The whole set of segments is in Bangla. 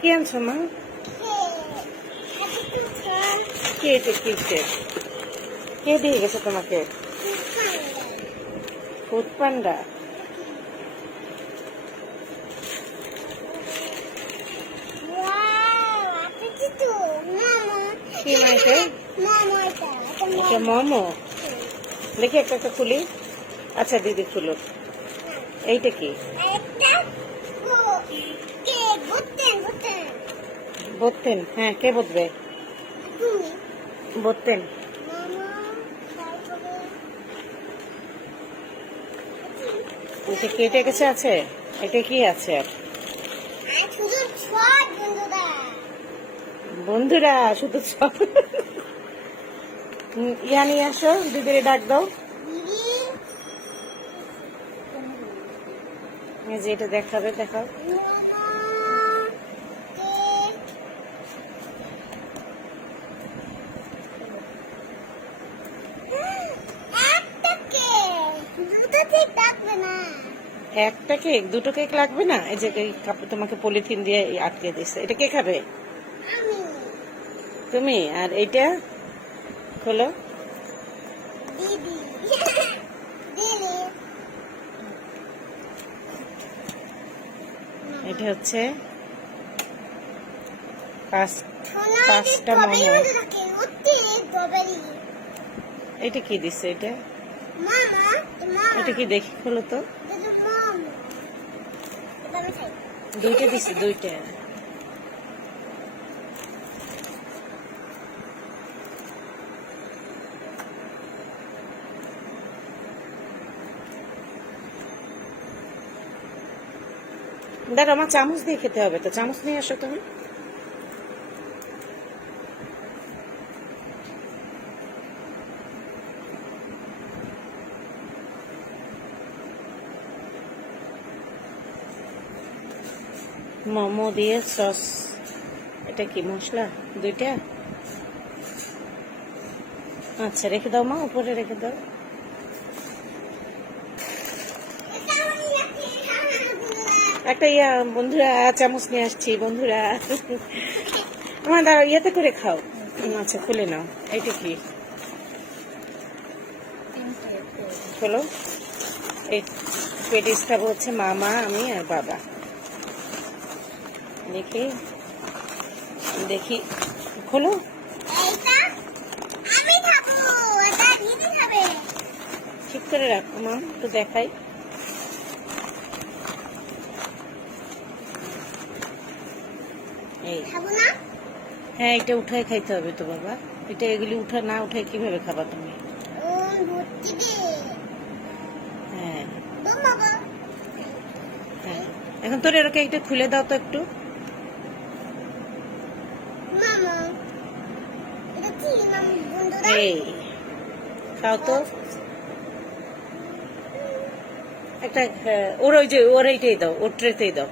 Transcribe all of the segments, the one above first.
কি আনছো মা কে এটা কি কে দিয়ে গেছে তোমাকে? ফুড পান্ডা কি মা এটা? এটা মোমো। দেখি একটা একটা খুলি। আচ্ছা দিদি খুলো এইটা কি? বলতেন হ্যাঁ কে বলবে? বলতেন। এটা কি এটা কাছে আছে এটা কি আছে? বন্ধুরা। শুধু সব। ইয়া নিয়ে আসো দিদিরে ডাক দাও। এই যে এটা দেখাবে দেখাও। একটা কেক দুটো কেক লাগবে না? এই যে তোমাকে পলিথিন দিয়ে আটকে দিছে। এটা কে খাবে? তুমি। আর এইটা? খোলো। দিদি। দিদি। এটা হচ্ছে পাঁচ পাঁচটা মোমো। এটা কি দিচ্ছে এটা? এটা কি দেখি খোলো তো? দুইটা দিছে, দুইটা। দাঁড়া আমার চামচ দিয়ে খেতে হবে তো। চামচ নিয়ে আসো তুমি। মোমো দিয়ে সস। এটা কি মশলা? দুইটা? আচ্ছা রেখে দাও মা উপরে রেখে দাও। একটা ইয়া বন্ধুরা চামচ নিয়ে আসছি বন্ধুরা। আমার দাঁড়াও ইয়েতে করে খাও। আচ্ছা খুলে নাও। এইটা কি? খোলো। এই পেটিস খাব হচ্ছে মামা আমি আর বাবা। দেখি দেখি খোলো। ঠিক করে রাখো মা একটু দেখাই। এই। হ্যাঁ এটা উঠাই খাইতে হবে তো বাবা। এটা এগুলি উঠা না উঠাই কীভাবে খাবা তুমি? হ্যাঁ। হ্যাঁ। এখন তোর এরকম একটা খুলে দাও তো একটু মামা এটা কি নাম বন্ধুরা এই খাও তো। একটা হ্যাঁ, ওর ওই যে ওর এইটাই দাও ওর ট্রেতেই দাও।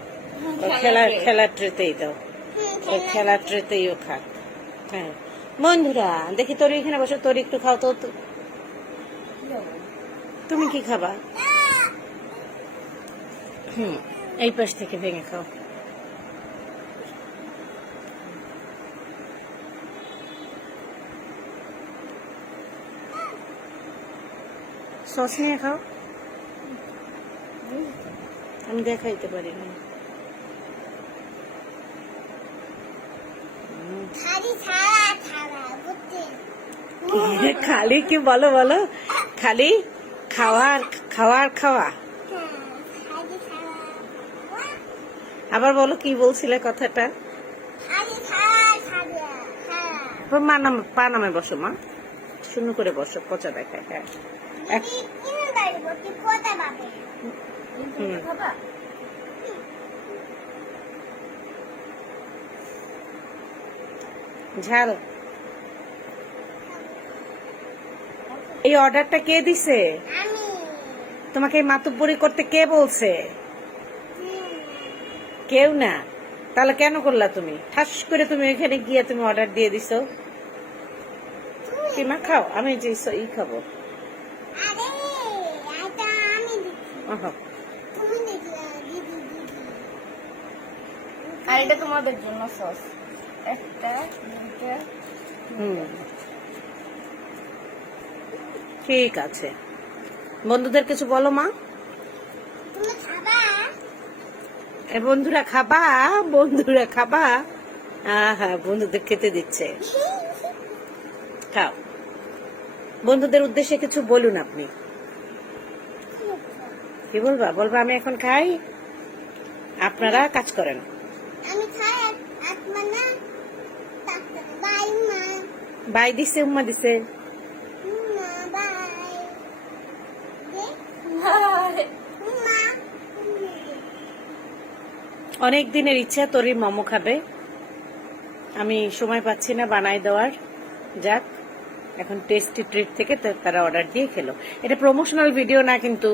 ওর খেলার খেলার ট্রেতেই দাও। হুম, খেলার ট্রেতেই ও খা হ্যাঁ। বন্ধুরা দেখি তোর এখানে বসে তোর একটু খাও তো তো- তুমি কি খাবা? হুম এই পাশ থেকে ভেঙে খাও। সস নিয়ে খাও আমি দেখাইতে পারি না। খালি কি বলো বলো? খালি খাওয়ার খাওয়ার খাওয়া। হ্যাঁ, আবার বলো কি বলছিলে কথাটা? তোর মা নাম পা নামে বসো মা। শূন্য করে বসো পচা দেখায় হ্যাঁ। ঝাল। এই অর্ডারটা কে দিছে? আমি। তোমাকে মাতুব্বরি করতে কে বলছে? কেউ না। তাহলে কেন করলা তুমি? ঠাস করে তুমি এখানে গিয়ে তুমি অর্ডার দিয়ে দিছো। তুই কি মা খাও? আমি যে ই খাব। আরে এটা আমি দিচ্ছি। আহা, তুমি দেখলে দিদি দিদি। আর এটা তোমাদের জন্য সস একটা দুইটা হুম। ঠিক আছে। বন্ধুদের কিছু বলো মা। তুমি খাবা? এ বন্ধুরা খাবা বন্ধুরা খাবা। আহা বন্ধুদের খেতে দিচ্ছে। খাও। বন্ধুদের উদ্দেশ্যে কিছু বলুন আপনি। কি বলবা? বলবা আমি এখন খাই আপনারা কাজ করেন। বাই দিছে উম্মা দিছে। অনেক দিনের ইচ্ছা তোরই মোমো খাবে। আমি সময় পাচ্ছি না বানাই দেওয়ার। যাক। এখন টেস্টি ট্রিট থেকে তারা অর্ডার দিয়ে খেলো। এটা প্রমোশনাল ভিডিও না কিন্তু?